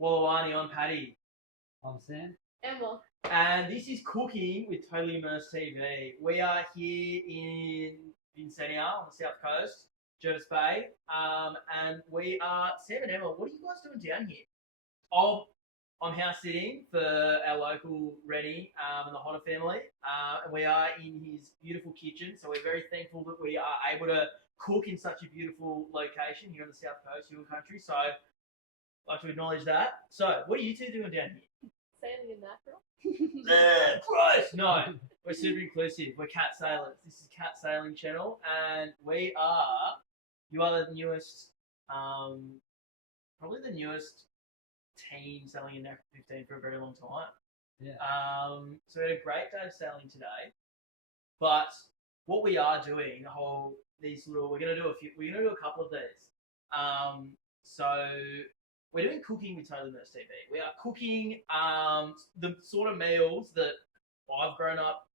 Wallawani, I'm Paddy. I'm Sam. Emma. And this is Cooking with Totally Immersed TV. We are here in Vincentia on the south coast, Jervis Bay. And we are, Sam and Emma, what are you guys doing down here? I'm house sitting for our local Rennie and the Hodder family. And we are in his beautiful kitchen. So we're very thankful that we are able to cook in such a beautiful location here on the south coast, your country. So I'd like to acknowledge that. So what are you two doing down here? Sailing in mackerel. Yeah, gross. No, we're super inclusive. We're cat sailors. This is Cat Sailing Channel, and you are the newest, probably the newest team sailing in NACRA 15 for a very long time. Yeah. So we had a great day of sailing today, but what we are doing, we're gonna do a couple of these. So we're doing Cooking with Totally Immersed TV. We are cooking the sort of meals that I've grown up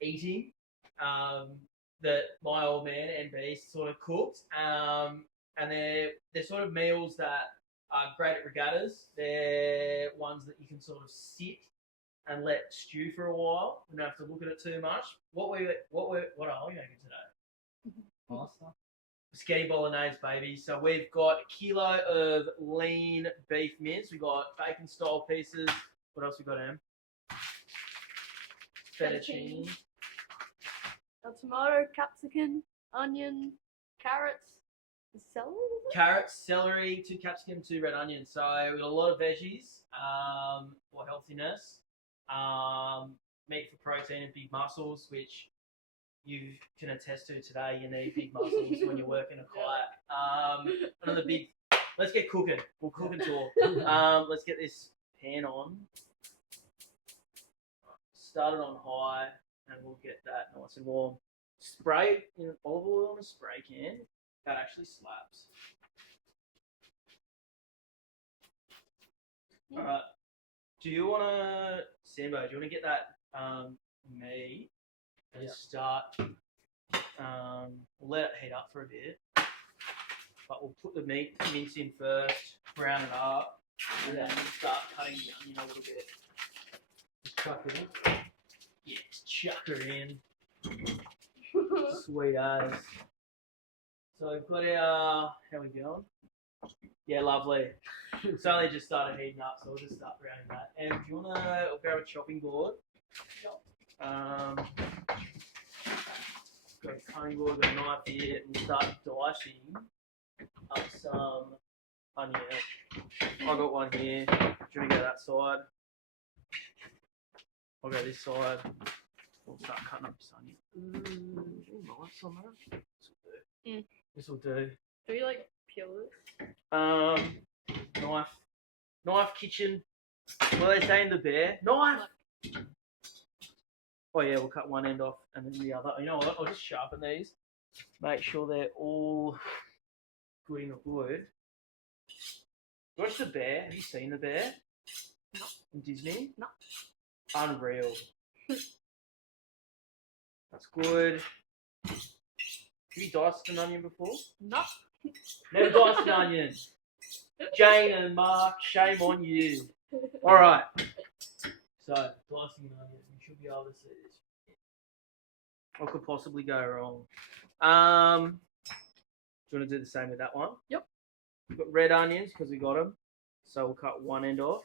eating, that my old man NB sort of cooked, and they're sort of meals that are great at regattas. They're ones that you can sort of sit and let stew for a while. We don't have to look at it too much. What are we making today? Pasta. Spaghetti bolognese, baby. So we've got a kilo of lean beef mince. We've got bacon style pieces. What else we got, Em? Fettuccine. A tomato, capsicum, onion, carrots, celery. Carrots, celery, 2 capsicum, 2 red onions. So we've got a lot of veggies for healthiness. Meat for protein and big muscles, which you can attest to today. You need big muscles when you're working a kayak. Let's get cooking. We'll cook and talk. Let's get this pan on. Start it on high, and we'll get that nice and warm. Spray in olive oil on a spray can. That actually slaps. All right. Sambo, do you want to get that meat? And start, we'll let it heat up for a bit, but we'll put the mince in first, brown it up, and then start cutting the onion a little bit. Just chuck it in. Yeah, just chuck her in. Sweet as. So we've got our, how we going? Yeah, lovely. It's only just started heating up, so we'll just start browning that. And do you want to grab a chopping board? Got a cutting board, got a knife here, and we'll start dicing up some onion. I've got one here. Do you want to go that side? I'll go this side. We'll start cutting up this onion. Knives on that. This will do. Do you like peel this? Knife kitchen. What do they say in the bear? Knife! Oh yeah, we'll cut one end off and then the other. You know what? I'll just sharpen these. Make sure they're all good in the wood. Watch the bear. Have you seen the bear? No. In Disney? No. Unreal. That's good. Have you diced an onion before? No. Never diced an onion. Jane and Mark, shame on you. Alright. So, dicing an onion. You should be able to see this. What could possibly go wrong? Do you want to do the same with that one? Yep. We've got red onions because we got them. So we'll cut one end off.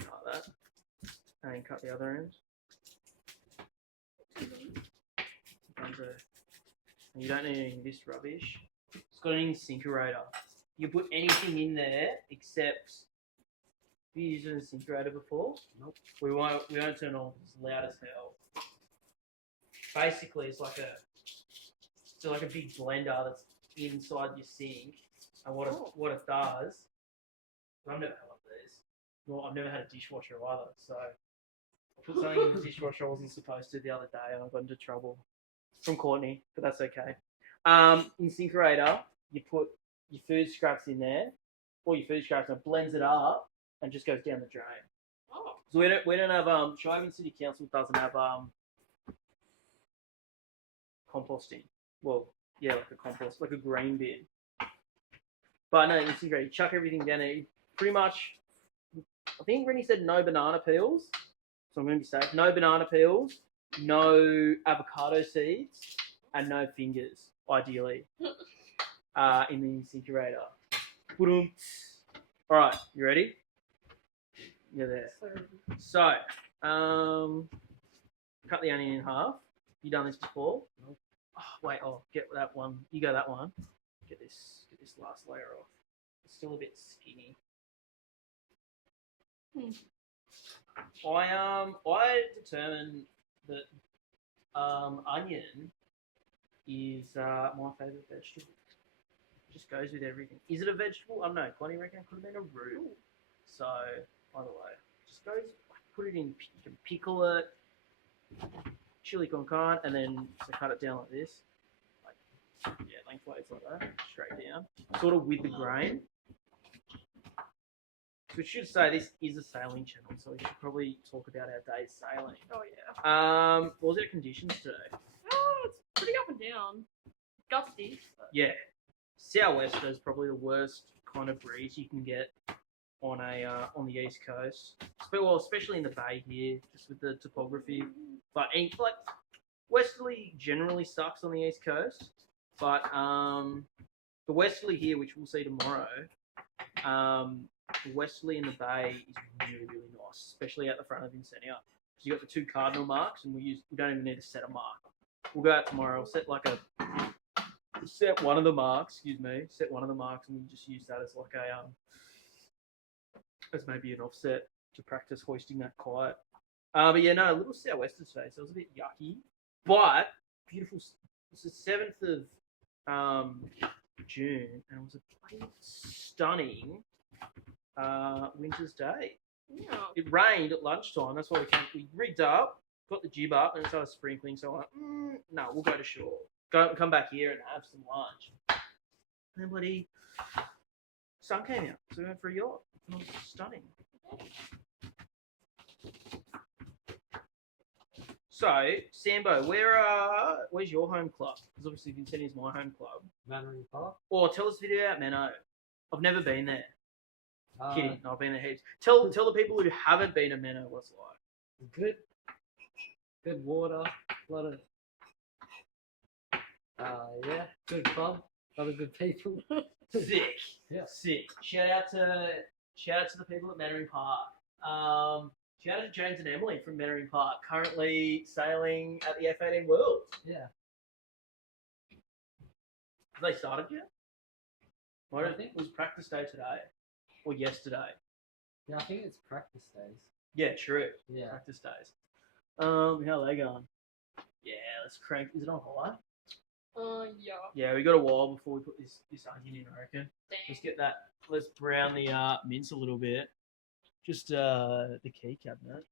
Like that. And then cut the other end. And you don't need any of this rubbish. It's got an incinerator. You put anything in there except. Have you used an incinerator before? Nope. We won't turn on. It's loud as hell. Basically, it's like a big blender that's inside your sink. And what it does, I've never had one of these. Well, I've never had a dishwasher either. So I put something in the dishwasher I wasn't supposed to the other day, and I got into trouble from Courtney, but that's okay. Incinerator, you put your food scraps in there, or your food scraps, and it blends it up and just goes down the drain. Oh. So we don't have Shiving City Council doesn't have composting. Well, yeah, like a compost, like a green bin. But no, this is great. You chuck everything down there. You pretty much, I think Rennie said no banana peels. So I'm going to be safe. No banana peels, no avocado seeds, and no fingers, ideally, in the incinerator. All right, you ready? You're there. So, cut the onion in half. You done this before? Nope. Oh, wait, get that one. You go that one. Get this last layer off. It's still a bit skinny. I determined that onion is my favourite vegetable. Just goes with everything. Is it a vegetable? I don't know. Connie reckon it could have been a root. So, by the way, just goes. Put it in. You can pickle it, chili con carne, and then so cut it down like this, lengthways like that, straight down, sort of with the grain. So we should say this is a sailing channel, so we should probably talk about our day's sailing. Oh yeah. What was our conditions today? Oh, it's pretty up and down. Gusty. But... Yeah, sou'wester is probably the worst kind of breeze you can get on on the east coast. Well, especially in the bay here, just with the topography. But like westerly generally sucks on the east coast, but the westerly here, which we'll see tomorrow, the westerly in the bay is really nice, especially at the front of Vincentia. So you got the two cardinal marks, and we don't even need to set a mark. We'll go out tomorrow. I'll set set one of the marks. Set one of the marks, and we just use that as like as maybe an offset to practice hoisting that kite. But yeah, no, a little sou'wester today, so it was a bit yucky, but beautiful. It's the 7th of June, and it was a bloody stunning winter's day. Yeah. It rained at lunchtime. That's why we rigged up, got the jib up, and it started sprinkling. So I'm like, no, we'll go to shore. Come back here and have some lunch. And then bloody sun came out, so we went for a yacht. It was stunning. So, Sambo, where's your home club? Because obviously Vincentia is my home club. Mannering Park. Or tell us a bit about Menno. I've never been there. Kidding, no, I've been there heaps. Tell the people who haven't been to Menno what it's like. Good water, a lot of good club, a lot of good people. Sick. Yeah. Sick. Shout out to the people at Mannering Park. Shout out to James and Emily from Mannering Park, currently sailing at the F18 Worlds. Yeah. Have they started yet? I think it was practice day today or yesterday. Yeah, I think it's practice days. Yeah, true. Yeah. Practice days. How are they going? Yeah, let's crank. Is it on high? Yeah. Yeah, we got a while before we put this onion in, I reckon. Damn. Let's get that. Let's brown the mince a little bit. Just the key cabinet.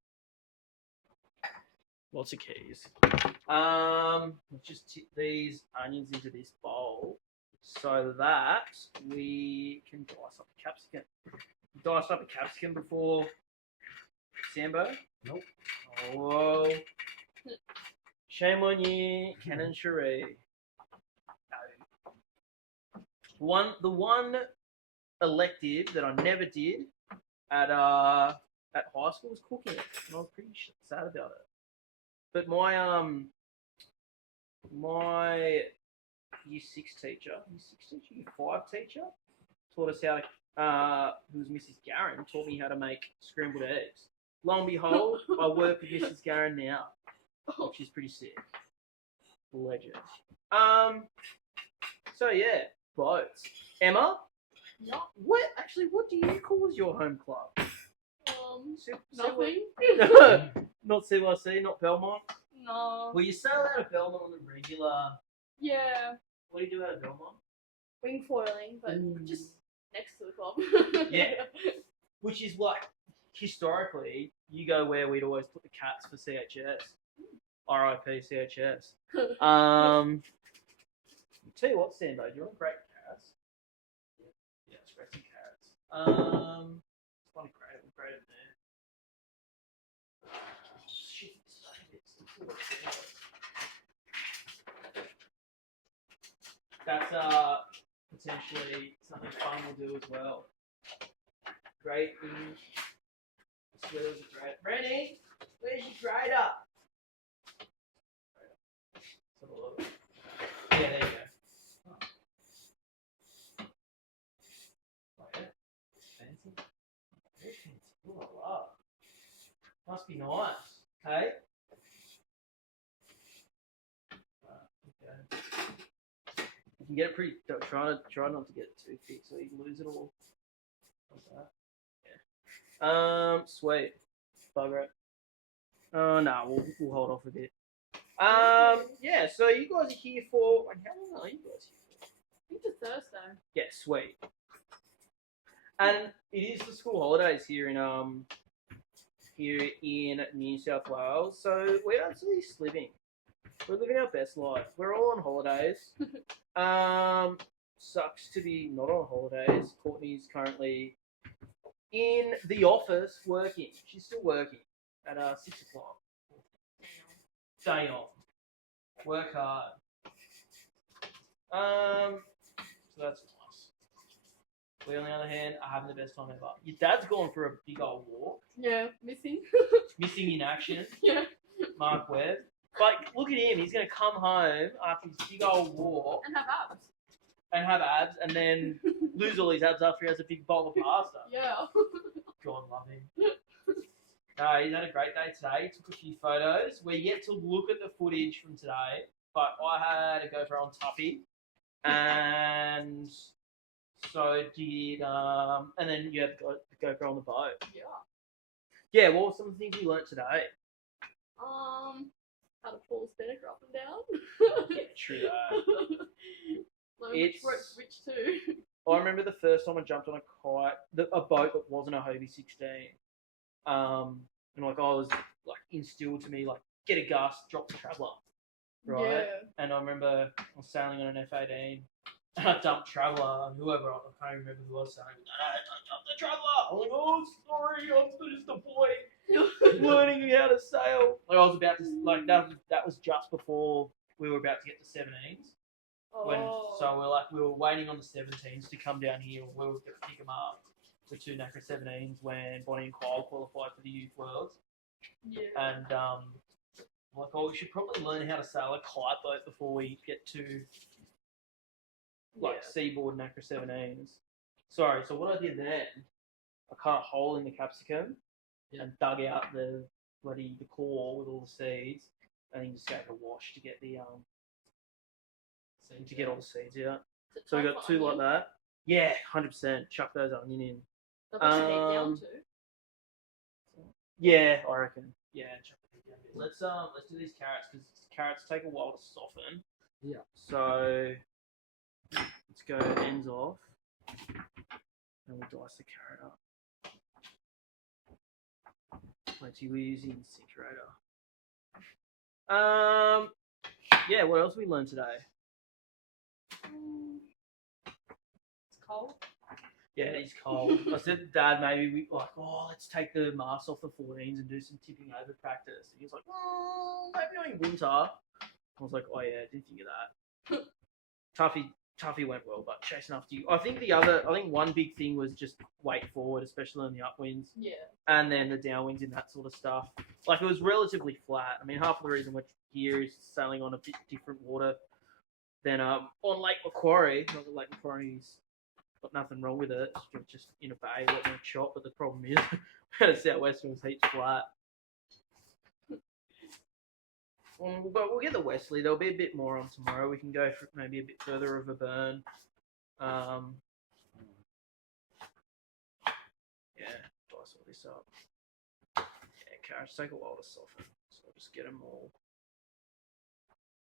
Lots of keys. Let's just tip these onions into this bowl so that we can dice up a capsicum. Dice up a capsicum before Sambo? Nope. Oh, shame on you, Canon Cherie. No. The one elective that I never did at high school was cooking, and I was pretty sad about it. But my year 6 teacher, year 5 teacher, taught us how to. Who was Mrs. Garron, taught me how to make scrambled eggs. Lo and behold, I work with Mrs. Garron now, which is pretty sick. Legend. So yeah, boats. Emma. Yeah. What do you call as your home club? Nothing. Not CYC, not Belmont. No. Well, you sail out of Belmont on the regular. Yeah. What do you do out of Belmont? Wing foiling, but just next to the club. Yeah. Which is like, historically, you go where we'd always put the cats for CHS. RIP CHS. Tell you what, Sambo, do you want great carrots? Yeah, let's grate some carrots. It's funny, great in there. Shit, that's potentially something fun we'll do as well. Great. This weather's great. Rennie, where's your grater? Let's have a look. Yeah, there you go. Oh, yeah. Fancy. Very fancy. Ooh, I love. Must be nice. Okay. Okay. You can get it pretty. Try not to get it too thick so you can lose it all. Like that. Yeah. Sweet. Bugger it. Oh no, we'll hold off a bit. Yeah. So you guys are here for. And how long are you guys here for? I think it's Thursday. Yeah, sweet. And it is the school holidays here in New South Wales. So we're actually living. We're living our best life. We're all on holidays. Sucks to be not on holidays. Courtney's currently in the office working. She's still working at 6 o'clock. Day on. Work hard. So that's nice. We, on the other hand, are having the best time ever. Your dad's gone for a big old walk. Yeah, missing. Missing in action. Yeah. Mark Webb. But look at him. He's going to come home after his big old walk And have abs. and have abs and then lose all his abs after he has a big bowl of pasta. Yeah. God love him. No, he's had a great day today. He took a few photos. We're yet to look at the footage from today, but I had a GoPro on Tuffy, and so did and then you had the GoPro on the boat. Yeah. Yeah, what were some of the things we learnt today? How to pull spinnaker up and down. Yeah, true that. Like which rope's which too. I remember the first time I jumped on a kite, a boat that wasn't a Hobie 16. And like I was like instilled to me like get a gust, drop the traveller, right? Yeah. And I remember I was sailing on an F18 and I dumped traveller and whoever I can't even remember who I was sailing with. No, don't dump the traveller. I'm like, oh sorry, I'm just a boy learning how to sail. Like I was about to like that was just before we were about to get to 17s. When, so we were waiting on the 17s to come down here. We were going to pick them up with 2 NACRA 17s when Bonnie and Kyle qualified for the Youth Worlds. Yeah. And like, oh, we should probably learn how to sail a kite boat before we get to like seaboard NACRA 17s. Sorry. So what I did then, I cut a hole in the capsicum and dug out the core with all the seeds, and then just gave it a wash to get the all the seeds out. So we got 2 like that. Yeah, 100%. Chuck those onion in. They'll put your heat down too. Yeah, I reckon. Yeah, chuck the heat down a bit. Let's do these carrots because carrots take a while to soften. Yeah. So let's go ends off, and we'll dice the carrot up. Wait till we're using incinerator. Yeah. What else we learned today? It's cold. Yeah, it's cold. I said to Dad, maybe we let's take the mask off the 14s and do some tipping over practice. And he was like, maybe not in winter. I was like, oh yeah, didn't think of that. Tuffy went well, but chasing after you. I think one big thing was just weight forward, especially on the upwinds. Yeah. And then the downwinds and that sort of stuff. Like it was relatively flat. I mean, half of the reason we're here is sailing on a bit different water than on Lake Macquarie. Not that Lake Macquarie's got nothing wrong with it. It's just in a bay, letting it chop. But the problem is, at Southwestern was heaps flat. But we'll get the Wesley. There'll be a bit more on tomorrow. We can go for maybe a bit further of a burn. Yeah, dice all this up. Yeah, carrots take a while to soften, so I'll just get them all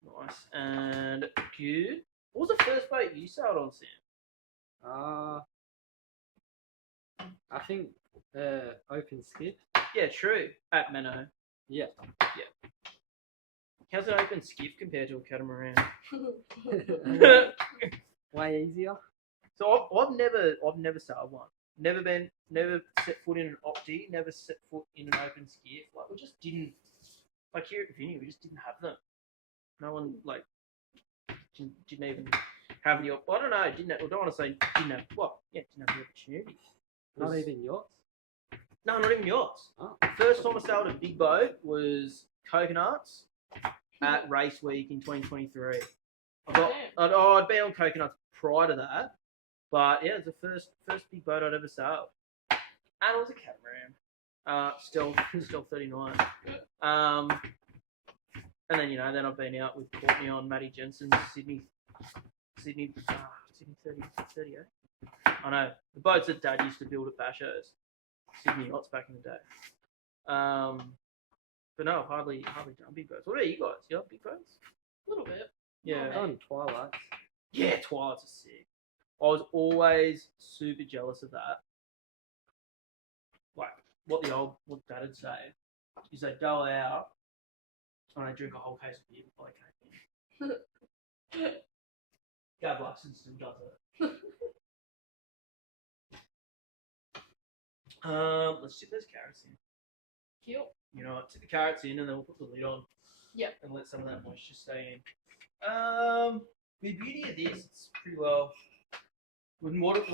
nice and good. What was the first boat you sailed on, Sam? I think open skip. Yeah, true. At Menno. Yeah. How's an open skiff compared to a catamaran? Way easier. So I've never sailed one. Never set foot in an opti. Never set foot in an open skiff. Like we just didn't. Like here at Vinny, we just didn't have them. No one like didn't even have the I don't know. I don't want to say didn't have what? Yeah, didn't have the opportunity. Not even yours. No, not even yours. Oh. First time I sailed a big boat was coconuts at race week in 2023. I'd been on coconuts prior to that, but yeah, it's the first big boat I'd ever sailed, and it was a catamaran, still 39. And then then I've been out with Courtney on Matty Jensen's Sydney 30, 38. I know the boats that Dad used to build at Basho's, Sydney yachts back in the day. But no, hardly done big boats. What about you guys? You have big boats? A little bit. Yeah. I've done Twilight. Yeah, Twilights are sick. I was always super jealous of that. Like what Dad would say is they'd go out and they'd drink a whole case of beer before they came in. Gab Luxon still does it. Let's stick those carrots in. Cute. You know, stick the carrots in and then we'll put the lid on. Yep. And let some of that moisture stay in. The beauty of this, it's pretty well. One of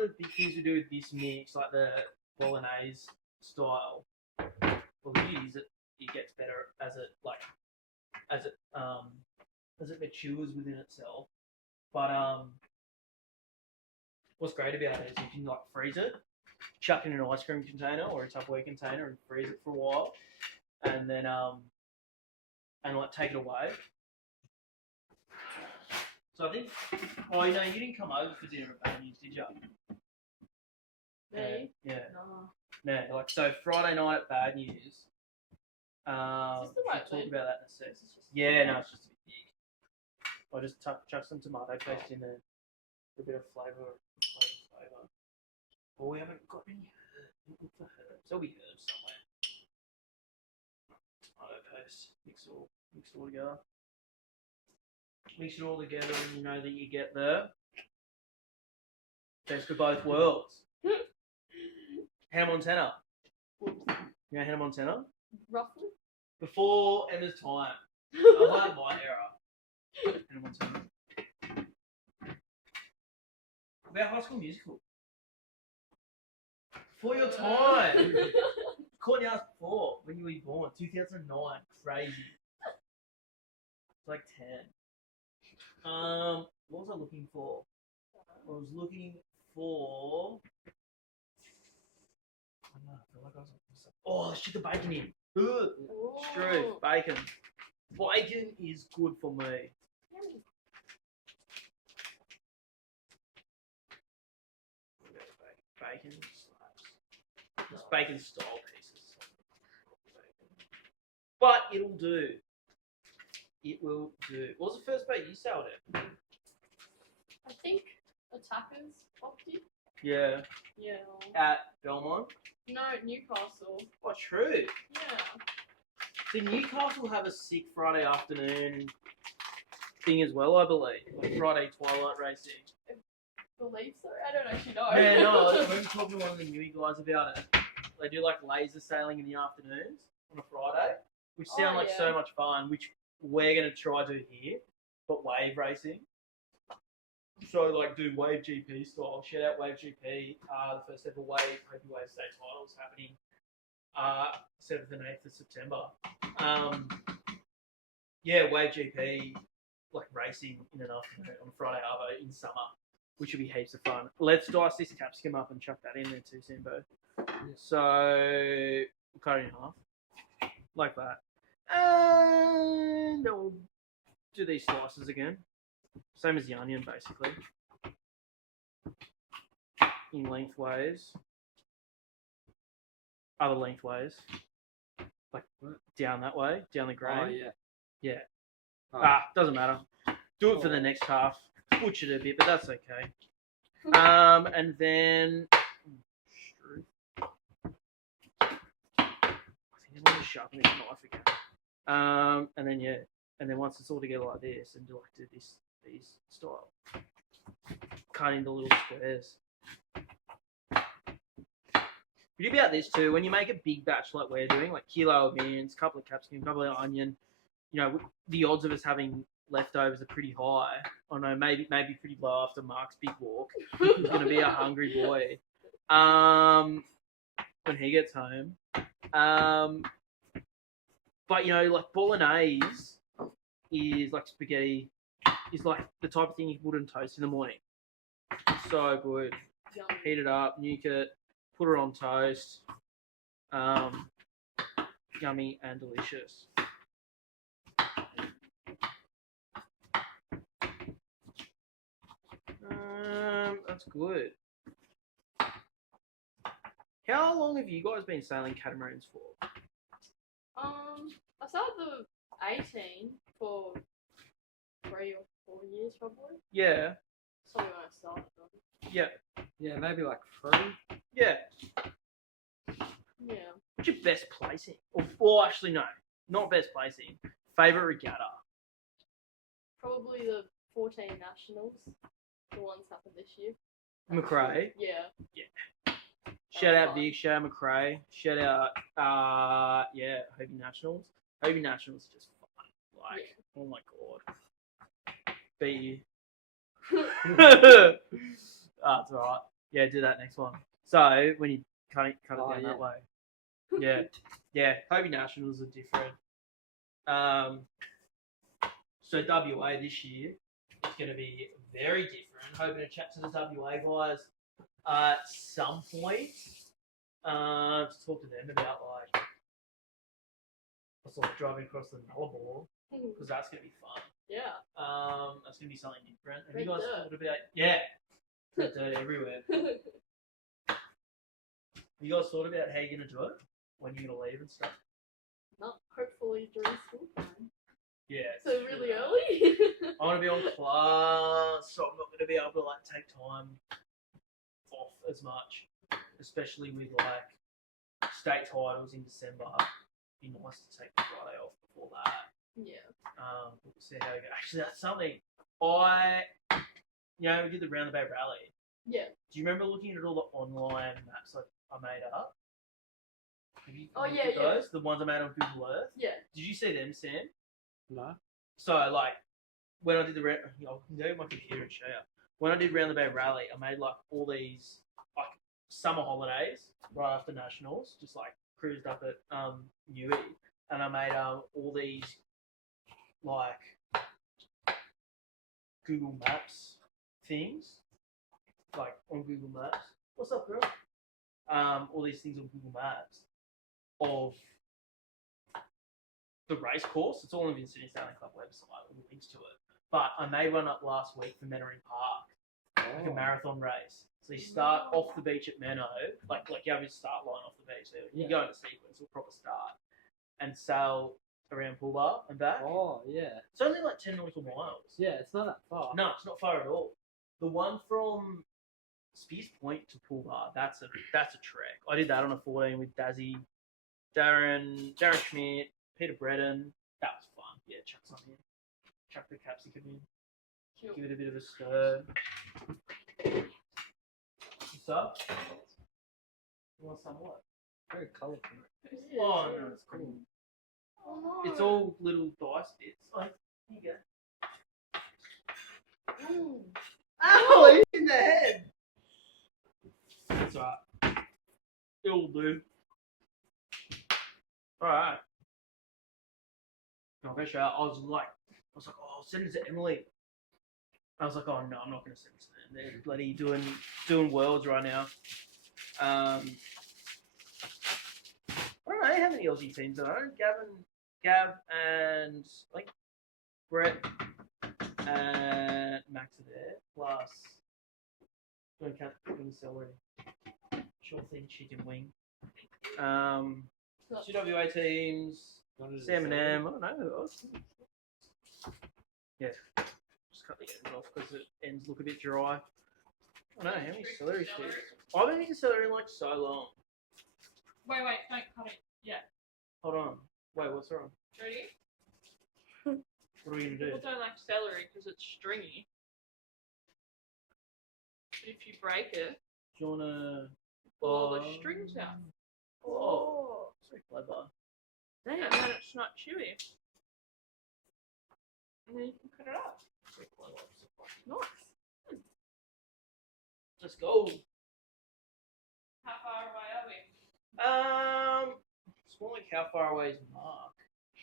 the big things we do with this mix, like the bolognese style, well, the beauty is that it gets better as it matures within itself. But what's great about it is you can like freeze it, chuck it in an ice cream container or a Tupperware container and freeze it for a while, and then and like take it away. So I think, you didn't come over for dinner at Paddy's, did you? Me? Yeah. No. No, like so Friday night at Bad News. Is this the right we'll talk thing? about that in a sec. Yeah, no, it's just a bit big. I just chuck some tomato paste in there for a bit of flavour. Oh, we haven't got any herbs. Look for herbs. There'll be herbs somewhere. Tomato paste. Mix it all together. Mix it all together, and you know that you get the best of both worlds. Hannah Montana. You know Hannah Montana? Roughly. Before Emma's time. I like my era. Hannah Montana. About High School Musical. Before your time. Courtney asked before when you were born. 2009. Crazy. It's like 10. What was I looking for? I was looking for. I feel like I was looking for something. Oh, let's stick the bacon in. True, bacon. Bacon is good for me. Bacon slaps. Just bacon style pieces. But it'll do. It will do. What was the first bait you sold it? I think attackers opted. Yeah. Yeah. At Belmont? No, Newcastle. Oh, true. Yeah. So Newcastle have a sick Friday afternoon thing as well, I believe. Like Friday twilight racing. I believe so. I don't actually know. Yeah, no, I remember talking to one of the newie guys about it. They do like laser sailing in the afternoons on a Friday, which sound like so much fun, which we're going to try to here, but wave racing. So, like, do Wave GP style. Shout out Wave GP. The first ever Wave Hopi Wave State titles happening 7th and 8th of September. Yeah, Wave GP, like, racing in an afternoon on Friday Arvo in summer, which would be heaps of fun. Let's dice this capsicum up and chuck that in there too, Simbo. So, we'll cut it in half. Like that. And we'll do these slices again. Same as the onion, basically. In lengthways. Other lengthways. Like down that way, down the grain. Oh, yeah. Yeah. Oh. Doesn't matter. Do it for the next half. Butchered it a bit, but that's okay. And then. I think I'm going to sharpen this knife again. And then, yeah. And then once it's all together like this, and do these style, cut into little squares. Beauty about this too, when you make a big batch like we're doing, like kilo of mince, couple of capsicum, couple of onion, you know, the odds of us having leftovers are pretty high. Oh no, maybe pretty low after Mark's big walk. He's gonna be a hungry boy. When he gets home. But you know, like bolognese is like spaghetti. Is like the type of thing you put in toast in the morning. So good. Yummy. Heat it up, nuke it, put it on toast. Yummy and delicious. That's good. How long have you guys been sailing catamarans for? I started the 18 for 3 or 4 years probably. Yeah. That's probably when I started. Yeah. Yeah, maybe like 3. Yeah. Yeah. What's your best placing? Or actually, no, not best placing. Favorite regatta? Probably the 14 nationals. The ones happened this year. McRae. Yeah. Shout out fun. Vic, shout out McRae, shout out Hobie Nationals. Hobie Nationals is just fun. Like, oh my god. Beat you. That's alright. Yeah, do that next one. So when you cut it down that way. Yeah. Hobie Nationals are different. So WA this year is gonna be very different. Hoping to chat to the WA guys at some point. To talk to them about like sort of driving across the Nullarbor because that's gonna be fun. Yeah. That's gonna be something different. Have Red you guys dirt. thought about red dirt everywhere? Have you guys thought about how you're gonna do it when you're gonna leave and stuff? Not hopefully during school time. Yeah. So really early. I want to be on class, so I'm not going to be able to like take time off as much, especially with like state titles in December. It'd be nice to take the Friday off before that. Yeah. We'll see how we go. Actually, that's something we did the Round the Bay Rally. Yeah. Do you remember looking at all the online maps like I made up? Have you Oh, looked yeah, at yeah. those? The ones I made on Google Earth? Yeah. Did you see them, Sam? No. So, like, when I did the I'll go to my computer and show you. When I did Round the Bay Rally, I made like all these like summer holidays right after nationals, just like cruised up at Newey, and I made all these like Google Maps things, like on Google Maps. What's up, girl? All these things on Google Maps of the race course. It's all on the Vincentia Sailing Club website, all the links to it. But I made one up last week for Mentoring Park, like a marathon race. So you start off the beach at Menno, like you have your start line off the beach. So you go in a sequence, a proper start, and sail around Pool Bar and back. Oh, yeah. It's only like 10 nautical miles. Yeah, it's not that far. No, it's not far at all. The one from Spears Point to Pool Bar, that's a trek. I did that on a 14 with Dazzy, Darren Schmidt, Peter Breton. That was fun. Yeah, chuck some in. Chuck the capsicum in. Cute. Give it a bit of a stir. What's up? You want some what? Very colourful. Oh, no, it's cool. Oh, no. It's all little dice bits. Oh, here you go. Ow! In the head! It's alright. It'll do. Alright. I was like, oh, I'll send it to Emily. I was like, oh no, I'm not going to send it to them. They're bloody doing worlds right now. I don't know how many Aussie teams are there. Gav and like Brett and Max are there. Plus, don't cut the celery. Sure thing, chicken wing. GWA teams. Sam and M. I don't know who else. Yeah. Just cut the ends off because the ends look a bit dry. I don't know, how many celery sticks? I haven't eaten celery in like so long. Wait, don't cut it yet. Hold on. Wait, what's wrong? Ready? What are we going to do? People don't like celery because it's stringy. But if you break it, Do you want to... pull all the strings out. Oh, so clever. And then it's not chewy. And then you can cut it up. Nice. Let's go. How far away are we? It's more like how far away is Mark?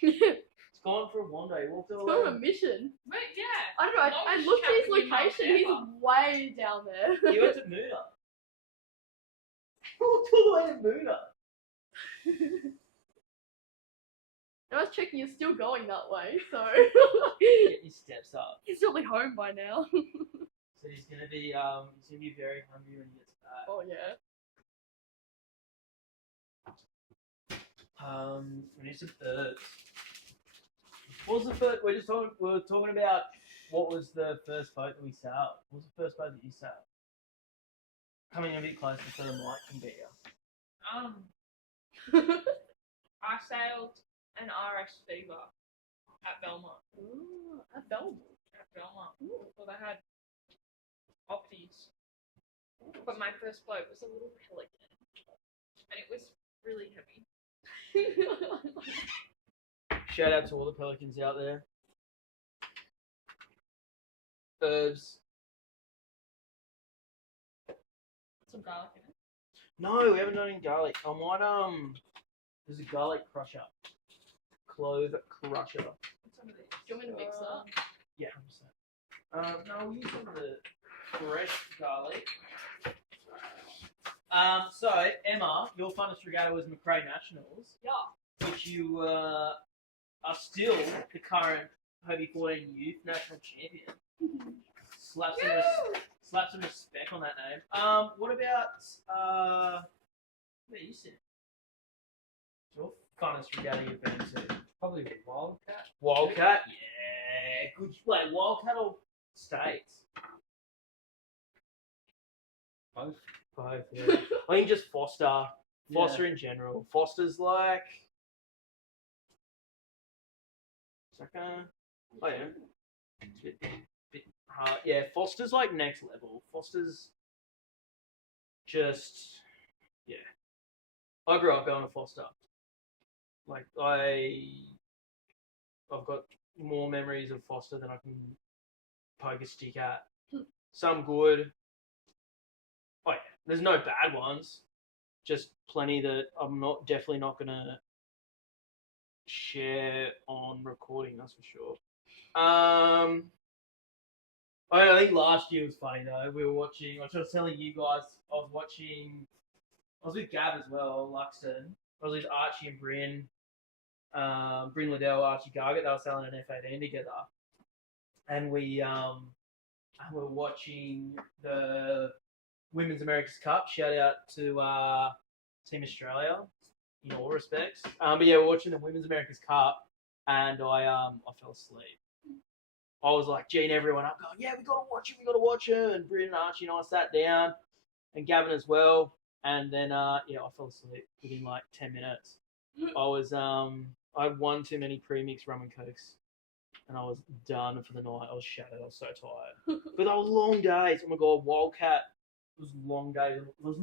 It's It's gone for one day. Walked gone on a mission. Wait, yeah. I don't know. I Longest looked at his chat with your mum location. He's ever. way down there. He went to Moona. He walked all the way to Moona. I was checking. You're still going that way, so Get your steps up. he's probably home by now. So he's gonna be very hungry when he gets back. Oh yeah. We need some herbs. What was the first? We were talking about what was the first boat that we sailed. What was the first boat that you sailed? Coming a bit closer so the mic can be here. I sailed an RS Fever at Belmont. Ooh, at Belmont. At Belmont. Ooh. Well, they had Opties. But my first boat was a little Pelican. And it was really heavy. Shout out to all the pelicans out there. Herbs. Some garlic in it. No, we haven't done any garlic. I might there's a garlic crusher. Clove crusher. And some of these. Do you want me to mix that? Yeah, 100%. No, we'll use some of the fresh garlic. So Emma, your funnest regatta was McRae Nationals, Yeah. which you are still the current Hobie 14 Youth National Champion. Slap some respect on that name. What about you said? Your funnest regatta you've been to? Probably the Wildcat. Wildcat, yeah, good. Wait, Wildcat or States? Both. Both, yeah. I think just Foster. Foster in general. Foster's like. It's like oh yeah. It's a bit hard. Yeah, Foster's like next level. Foster's just. Yeah. I grew up going to Foster. Like, I've got more memories of Foster than I can poke a stick at. Some good. Oh yeah, there's no bad ones. Just plenty that I'm definitely not gonna share on recording. That's for sure. I think last year was funny though. We were watching. I was telling you guys. I was with Gab as well, Luxton. I was with Archie and Bryn. Bryn Liddell, Archie Gargett. They were selling an F18 together, and we were watching the Women's America's Cup. Shout out to Team Australia in all respects. But yeah, we're watching the Women's America's Cup, and I fell asleep. I was like, Gene, everyone up, going, yeah, we gotta watch it. And Bryn and Archie and I sat down, and Gavin as well. And then I fell asleep within like 10 minutes. I had one too many pre-mixed rum and cokes, and I was done for the night. I was shattered. I was so tired. But that was long days. Oh my god, Wildcat. It was long days. There was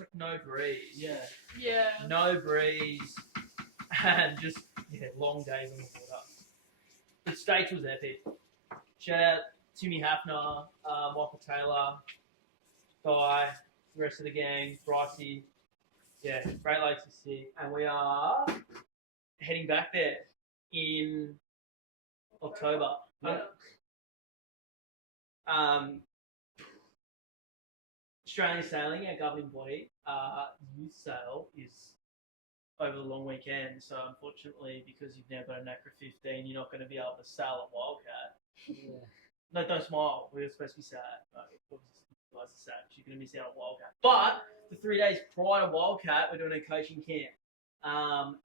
like no breeze. Yeah. Yeah. No breeze, and just long days on the water. The States was epic. Shout out Timmy Hafner, Michael Taylor, Guy, the rest of the gang, Brycey. Yeah, Great Lakes is sick, and we are heading back there in October. Yeah. Australian Sailing, our governing body, youth sale is over the long weekend. So unfortunately, because you've now got a NACRA 15, you're not going to be able to sail at Wildcat. Yeah. No, don't smile. We're supposed to be sad. No, you guys are sad. You're going to miss out on Wildcat. But the 3 days prior to Wildcat, we're doing a coaching camp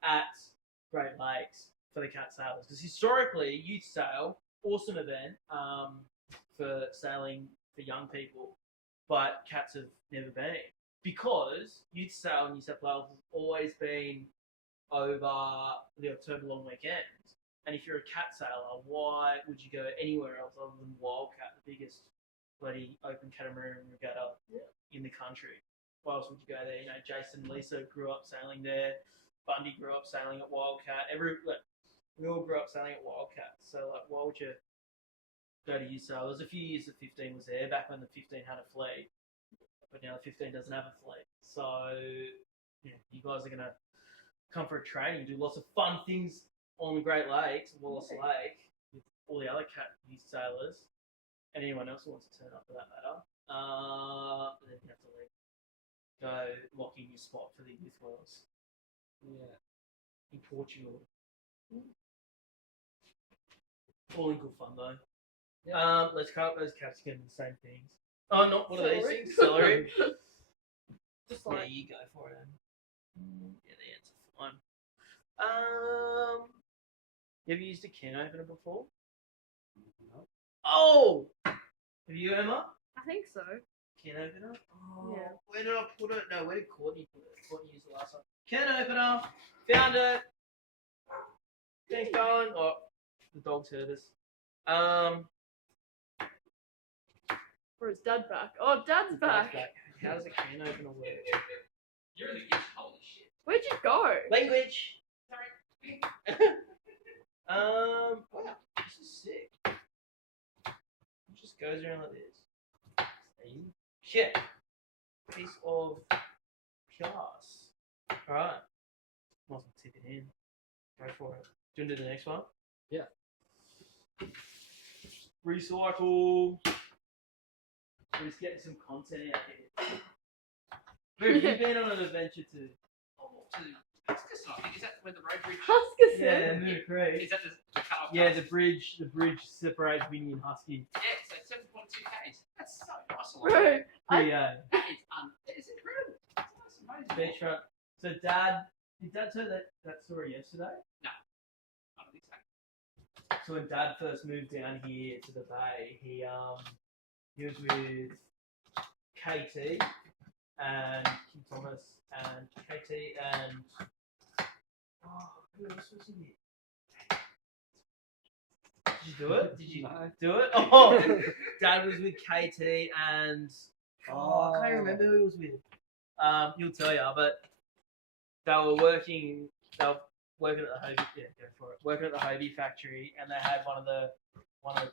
at Great Lakes for the cat sailors. Because historically, youth sail, awesome event for sailing for young people, but cats have never been. Because youth sail in New South Wales has always been over the October long weekend. And if you're a cat sailor, why would you go anywhere else other than Wildcat, the biggest bloody open catamaran regatta in the country? Why else would you go there? You know, Jason and Lisa grew up sailing there. Bundy grew up sailing at Wildcat. we all grew up sailing at Wildcats. So like, why would you go to youth sail? There was a few years the 15 was there back when the 15 had a fleet, but now the 15 doesn't have a fleet. So yeah, you guys are gonna come for a training, do lots of fun things on the Great Lakes, Wallace Lake, with all the other cat youth sailors, and anyone else who wants to turn up for that matter. But then you have to leave. Go lock in your spot for the Youth Worlds. Yeah. In Portugal. All in good fun though. Yeah. Let's cut up those caps again, the same things. Oh, not one of these Celery. things. Celery. Just Yeah, like you go for it. Yeah, the answer's fine. Have you used a can opener before? No. Oh! Have you, Emma? I think so. Can opener? Oh, Yeah. where did I put it? No, where did Courtney put it? Courtney used the last one. Can opener. Found it. Things going. Oh, the dog's heard us. Or is Dad back? Oh, Dad's back. How does a can opener work? You're in the kitchen. Holy shit. Where'd you go? Language. Sorry. Wow, this is sick. It just goes around like this. See? Shit. Piece of glass. Alright. Might as well tip it in. Go for it. Do you want to do the next one? Yeah. Recycle. We're just getting some content out here. Where have you been on an adventure to? Oh, to Regattas, I think. Is that where the road bridge? Huskisson. Yeah, Moon Creek. Is that the cut off? Yeah, the bridge separates Winnie and Husky. Yeah, so 7.2 k's. That's so nice. Bro, Pretty, That is incredible. That's amazing. beachfront. So did Dad tell that story yesterday? I don't think so. So when Dad first moved down here to the bay, he was with KT and Kim Thomas and KT and who else was in here? Did you do it? Did you No. do it? Oh, Dad was with KT and I can't remember who he was with. He'll tell you, but they were working. They were working at the Hobie. Yeah, go for it. Working at the Hobie factory, and they had one of the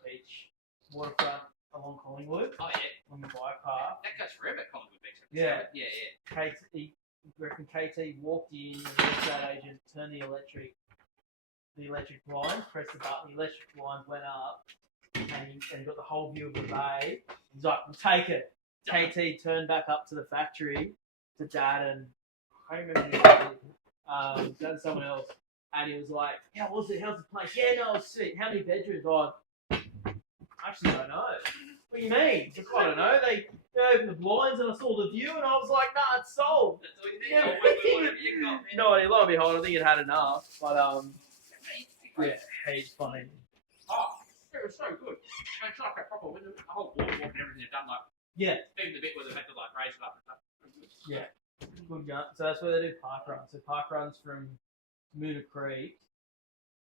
beach waterfront along Collingwood Oh, yeah. on the bike path. That goes forever, Collingwood Beach. Yeah. Yeah, KT, reckon KT walked in, and the real estate agent turned the electric lines, pressed the button, the electric lines went up, and he got the whole view of the bay. He's like, "We'll take it." KT turned back up to the factory to Dad and I can't remember who Dad and someone else, and he was like, "How was it? How's the place?" "Yeah, no, it's sweet." "How many bedrooms?" "I actually don't know." "What do you mean?" He's like, "I don't know. They opened the blinds and I saw the view and I was like, nah, it's sold." That's all you need. Yeah. Whatever you got, man. No idea. Lo and behold, I think it had enough. But yeah, he's funny. Oh, it was so good. And it's like a proper window, the whole boardwalk and everything they've done, like, Yeah, even the bit where they've had to, like, raise it up and stuff. yeah. Good gun. So that's where they do park runs. So park runs from Moona Creek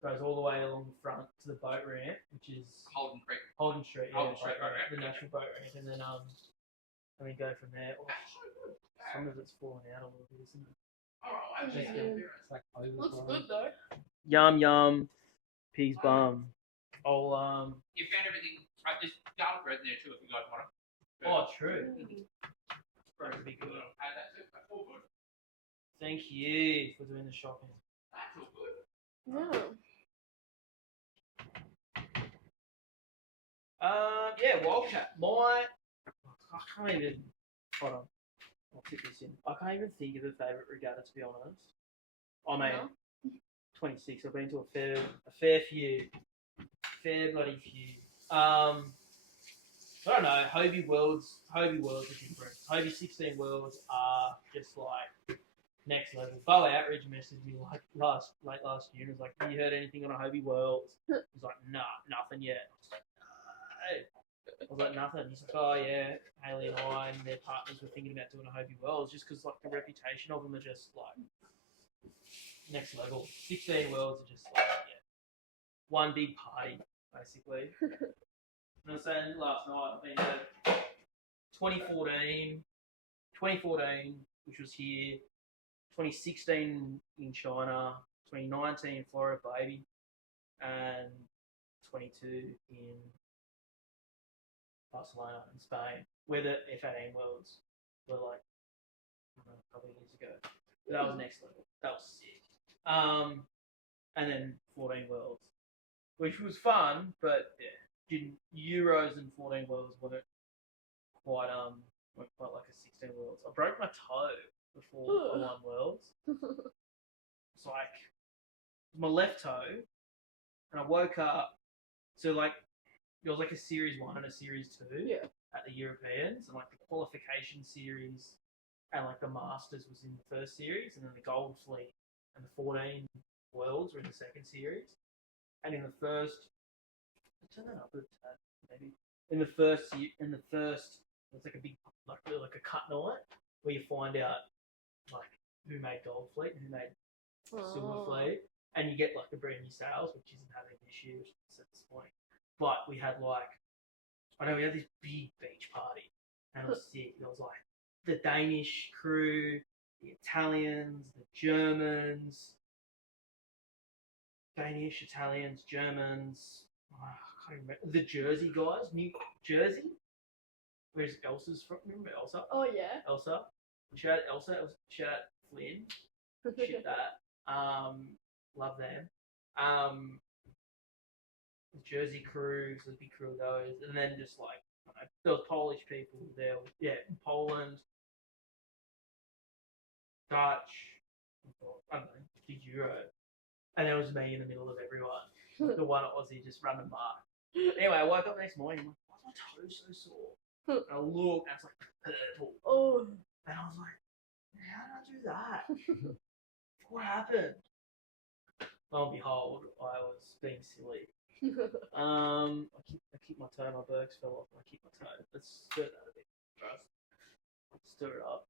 goes all the way along the front to the boat ramp, which is Holden Creek. Holden Street. Yeah, Holden Street, right, the right. national boat ramp, and then we go from there. Oh, That's so good. some of it's falling out a little bit, isn't it? Oh, actually, Yeah. yeah. It's like Looks overflowing. good though. Yum yum, pig's bum. I'll You found everything. Right, there's garlic bread in there too if you guys want it. Oh, true. That'd be good. Add that too. That's all good. Thank you for doing the shopping. That's all good. Yeah. Yeah, Wildcat. I can't even. Hold on. I'll put this in. I can't even think of a favourite regatta, to be honest. I mean, No? 26. I've been to a fair few. Fair bloody few. I don't know. Hobie Worlds are different. Hobie 16 Worlds are just like next level. Bo Outridge messaged me like late last year and was like, "Have you heard anything on a Hobie Worlds?" He's like, "Nah, nothing yet." I was like, "Nothing." He's like, "Oh yeah, Haley and I and their partners were thinking about doing a Hobie Worlds just because like the reputation of them are just like next level. 16 Worlds are just like one big party basically." And I was saying last night, I've been to 2014, which was here, 2016 in China, 2019 Florida Baby, and 22 in Barcelona in Spain, where the F18 Worlds were like I don't know, a couple of years ago. But that was next level. That was sick. And then 14 Worlds, which was fun, but yeah, didn't Euros and 14 Worlds weren't quite like a 16 Worlds. I broke my toe before I won Worlds. It's like my left toe, and I woke up. So like there was like a series 1 and a series 2 at the Europeans, and like the qualification series and like the Masters was in the first series, and then the Gold Fleet and the 14 Worlds were in the second series. And in the first, turn that up a tad, maybe. In the first, it's like a big, like a cut night where you find out like who made Gold Fleet and who made Silver Fleet, and you get like the brand new sales, which isn't happening this year, which is disappointing. But we had like, I know we had this big beach party, and it was sick. It was like the Danish crew, the Italians, the Germans. Danish, Italians, Germans, I can't remember. The Jersey guys, New Jersey. Where's Elsa's from? Remember Elsa? Oh yeah. Elsa. Shout out Elsa. Shout out Flynn. Shit that. Love them. The Jersey crew, so the big crew of those, and then just like I don't know, there was Polish people there. Yeah, Poland, Dutch. I don't know, the Euro. And there was me in the middle of everyone. The one Aussie just running mark. Anyway, I woke up the next morning. I'm like, why is my toe so sore? And I look, and it's like purple. Oh. And I was like, how did I do that? What happened? Lo and behold, I was being silly. I keep my toe. My Berks fell off. And I keep my toe. Let's stir that a bit. Stir it up.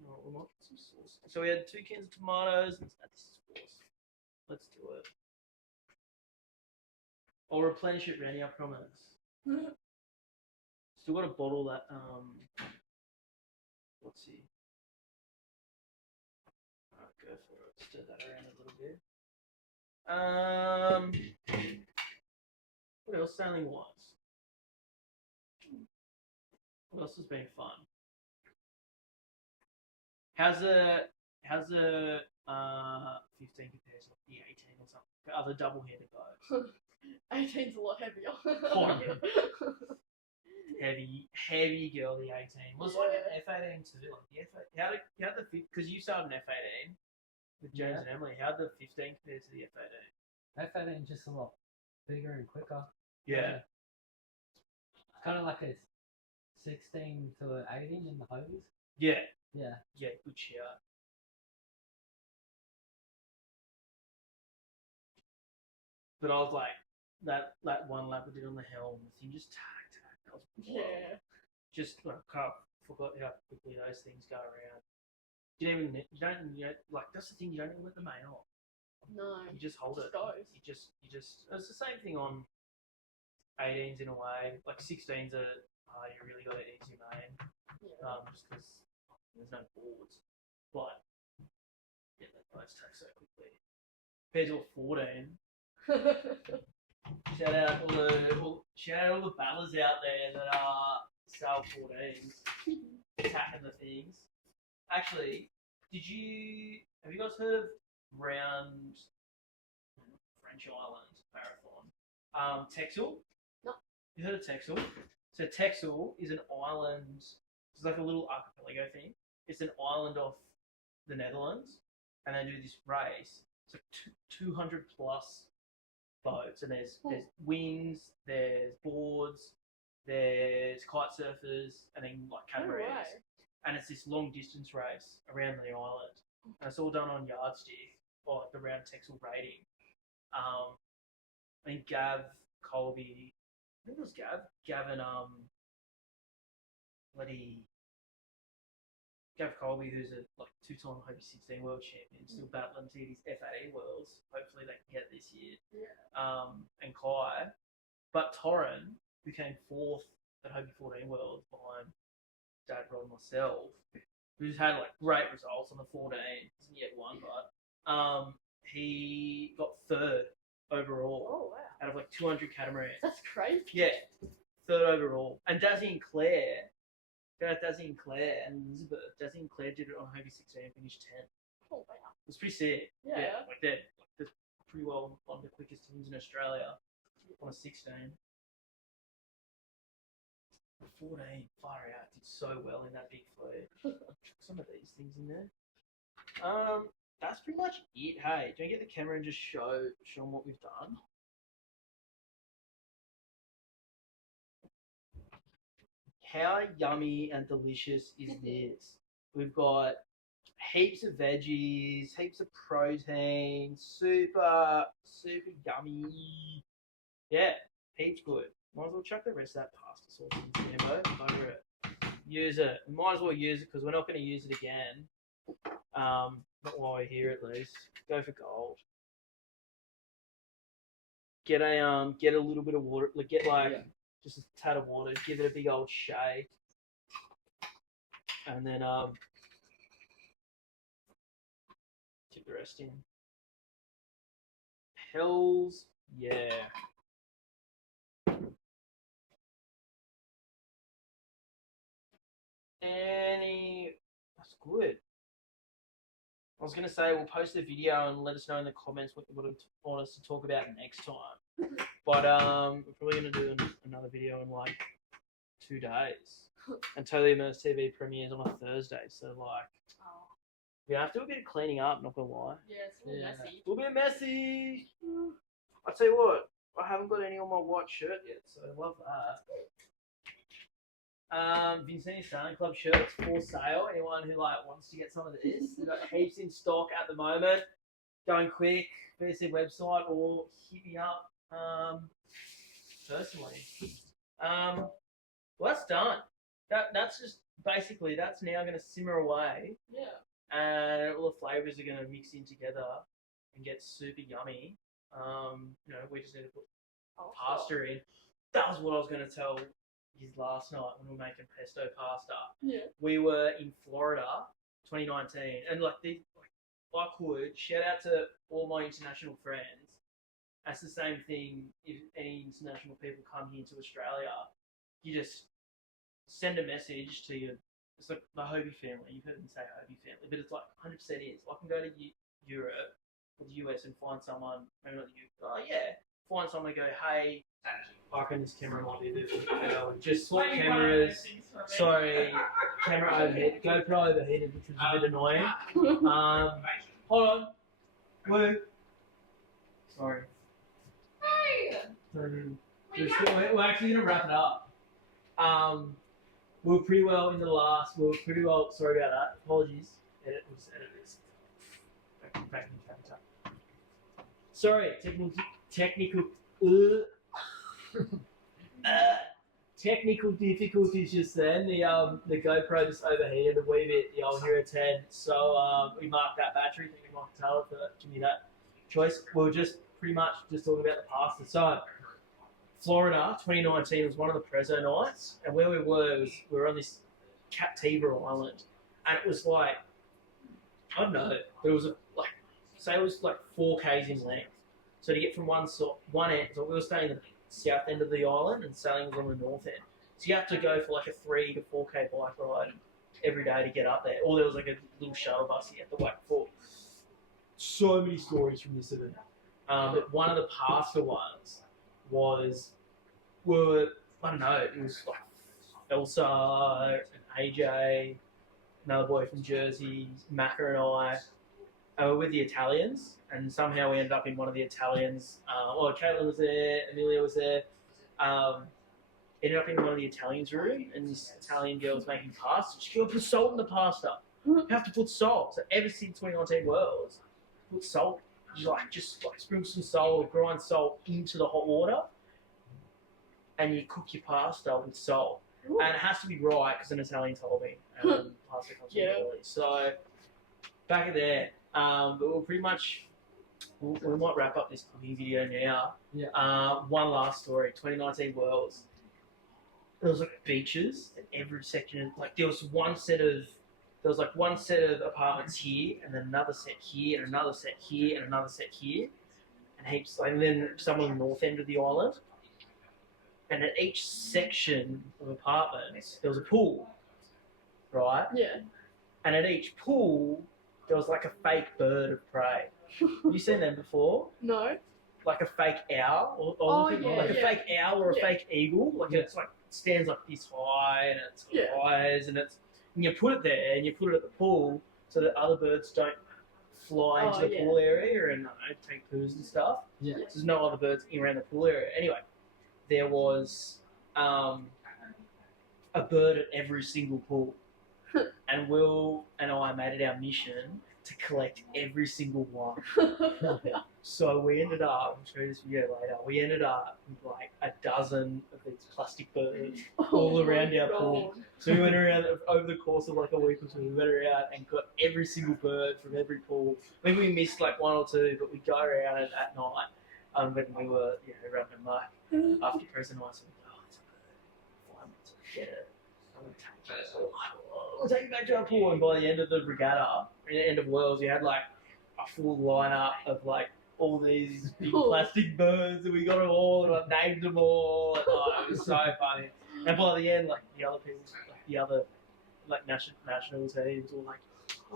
No, we might get some sauce. So we had 2 cans of tomatoes. Let's add this sauce. Let's do it. I'll replenish it, Randy, I promise. Still got a bottle that let's see. Alright, go for it. Stir that around a little bit. What else sailing wise? What else has been fun? How's the 15 compared to like the 18 or something? Other double-handed guys. 18's a lot heavier. Oh, heavy girl. The 18 was like an F18 too. Like the F8, how the because you started an F18 with James and Emily. How the 15 compared to the F18? F18 just a lot bigger and quicker. Yeah. It's kind of like a 16 to 18 in the hose. Yeah. Yeah. Yeah, good shout. But I was like, that one lap we did on the helm, the thing just tack. That was wild. Just like, I forgot how quickly those things go around. You don't like that's the thing. You don't even let the main off. No. You just hold it. Goes. You just. It's the same thing on 18s in a way. Like 16s are, you really got to ease your main. Yeah. Just because there's no boards. But yeah, those tack so quickly. Compared to a 14. Shout out all the battlers out there that are sale 14s, attacking the things. Actually, have you guys heard of round French Island Marathon? Texel? No. You heard of Texel? So Texel is an island. It's like a little archipelago thing. It's an island off the Netherlands, and they do this race. It's like 200 plus boats, and there's wings, there's boards, there's kite surfers, and then like catamarans. And it's this long distance race around the island, and it's all done on yardstick or like the round Texel rating. I think Gav Colby, I think it was Gav and Gav Colby, who's a like 2-time Hobie 16 world champion, still battling to get his F18 worlds. Hopefully they can get it this year. Yeah. And Kai, but Torren, who came 4th at Hobie 14 worlds behind Dad, Rod, and myself, who's had like great results on the 14, hasn't yet won, but he got third overall Oh, wow. out of like 200 catamarans. That's crazy. Yeah, third overall. And Dazzy and Claire, Dazzy and Claire and Elizabeth, Dazzy and Claire did it on Hobie 16 and finished 10. Oh, wow. It was pretty sick. Yeah. Like they're pretty well one of the quickest teams in Australia on a 16. 14, far out, did so well in that big fleet. Chuck some of these things in there. That's pretty much it. Hey, do you want to get the camera and just show them what we've done? How yummy and delicious is this? We've got heaps of veggies, heaps of protein, super yummy. Yeah, heaps good. Might as well chuck the rest of that pasta sauce in there, bro. Butter it. Use it. We might as well use it because we're not going to use it again. Not while we're here at least. Go for gold. Get a little bit of water. Get just a tad of water. Give it a big old shake, and then tip the rest in. Hells yeah. That's good. I was gonna say we'll post the video and let us know in the comments what you would want us to talk about next time. But we're probably gonna do another video in like 2 days. And Totally Immersed TV premieres on a Thursday, so like we have to do a bit of cleaning up. Not gonna lie. Yeah, it's a little messy. A little bit messy. I'll tell you what. I haven't got any on my white shirt yet, so I love that. Vincentia Sailing Club shirts for sale. Anyone who wants to get some of this, we've got heaps in stock at the moment. Going quick, VC website or hit me up personally. Well, that's done. That's just basically that's now going to simmer away, and all the flavors are going to mix in together and get super yummy. We just need to put pasta in. That was what I was going to tell you last night when we were making pesto pasta. Yeah. We were in Florida, 2019, and I could shout out to all my international friends. That's the same thing. If any international people come here to Australia, you just send a message to your. It's like the Hobie family. You've heard me say Hobie family, but it's like 100% is. I can go to Europe or the US and find someone. Maybe not the US. Oh yeah, find someone and go, hey. I reckon this camera might be a bit better. Just swap cameras. Sorry, camera overheated. GoPro overheated, which was a bit annoying. Hold on. Woo. Sorry. Hey! We're actually going to wrap it up. We were pretty well in the last. Sorry about that. Apologies. Edit this. Back in character. Sorry, technical. Technical difficulties just then. The GoPro just overheated a wee bit, the old Hero 10. So we marked that battery. Thank you, Mike Taylor, for giving me that choice. We'll just pretty much just talk about the pasta. So Florida 2019 was one of the Prezzo nights, and where we were on this Captiva Island, and it was like I don't know, but it was say it was like 4 k's in length. So to get from one end, so we were staying in the south end of the island and sailing was on the north end. So you have to go for like a 3 to 4k bike ride every day to get up there. Or there was like a little shuttle bus you had to wait for. So many stories from this event. But one of the pasta ones was, I don't know, it was like Elsa and AJ, another boy from Jersey, Macca and I. We're with the Italians, and somehow we ended up in one of the Italians. Caitlin was there, Amelia was there. Ended up in one of the Italians' room, and this Italian girl was making pasta. She goes, put salt in the pasta. You have to put salt. So ever since 2019 Worlds, put salt. You just sprinkle some salt, grind salt into the hot water, and you cook your pasta with salt. Ooh. And it has to be right because an Italian told me. Pasta comes from Italy. So back at there. But we'll pretty much, we might wrap up this cooking video now. Yeah. One last story, 2019 Worlds. There was beaches at every section. There was one set of there was like one set of apartments here, and then another set here, and another set here, and another set here, and heaps, and then some on the north end of the island. And at each section of apartments, there was a pool, right? Yeah. And at each pool, there was like a fake bird of prey. Have you seen them before? No. Like a fake owl, or Oh, like yeah, a yeah. fake owl or a Yeah. fake eagle. Like Yeah. it's like stands like this high, and it's got Yeah. eyes, and you put it there, and you put it at the pool so that other birds don't fly into Oh, the yeah. pool area and take poos and stuff. Yeah. So there's no other birds around the pool area. Anyway, there was a bird at every single pool, and Will and I made it our mission to collect every single one. So we ended up, I'll show you this video later, we ended up with like a dozen of these plastic birds all around our pool. So we went around over the course of like a week or two, we went around and got every single bird from every pool. Maybe we missed like one or two, but we'd go around it at night when we were running amok after prison ice. Oh, it's a bird. Fine, let's get it. I'm gonna take it. We'll take it back to our pool. And by the end of the regatta, at the end of Worlds, we had like a full lineup of like all these big plastic birds, and we got them all, and I named them all. And, it was so funny. And by the end, like the other people, like the other like national teams, were like,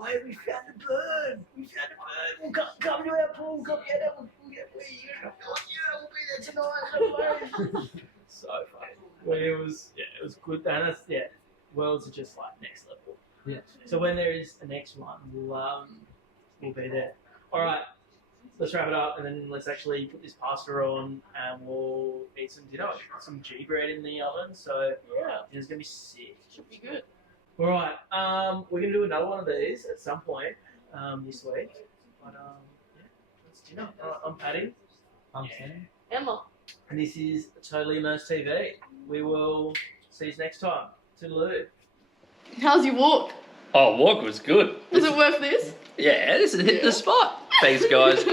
"Hey, we found a bird! We found a bird! We'll come to our pool, come get it. We'll get you." Oh, yeah, we'll be there tonight. No worries. So funny. Well, it was good. And that's Worlds are just like next level. Yeah. So when there is the next one, we'll be there. All right. Let's wrap it up, and then let's actually put this pasta on, and we'll eat some dinner. Got some G bread in the oven, so Yeah. dinner's gonna be sick. Should be good. All right, we're gonna do another one of these at some point this week. But it's dinner. I'm Paddy, I'm saying. Emma. and this is Totally Immersed TV. We will see you next time. Toodaloo. How's your walk? Oh, walk was good. Is it worth this? Yeah, this has hit the spot. Thanks, guys.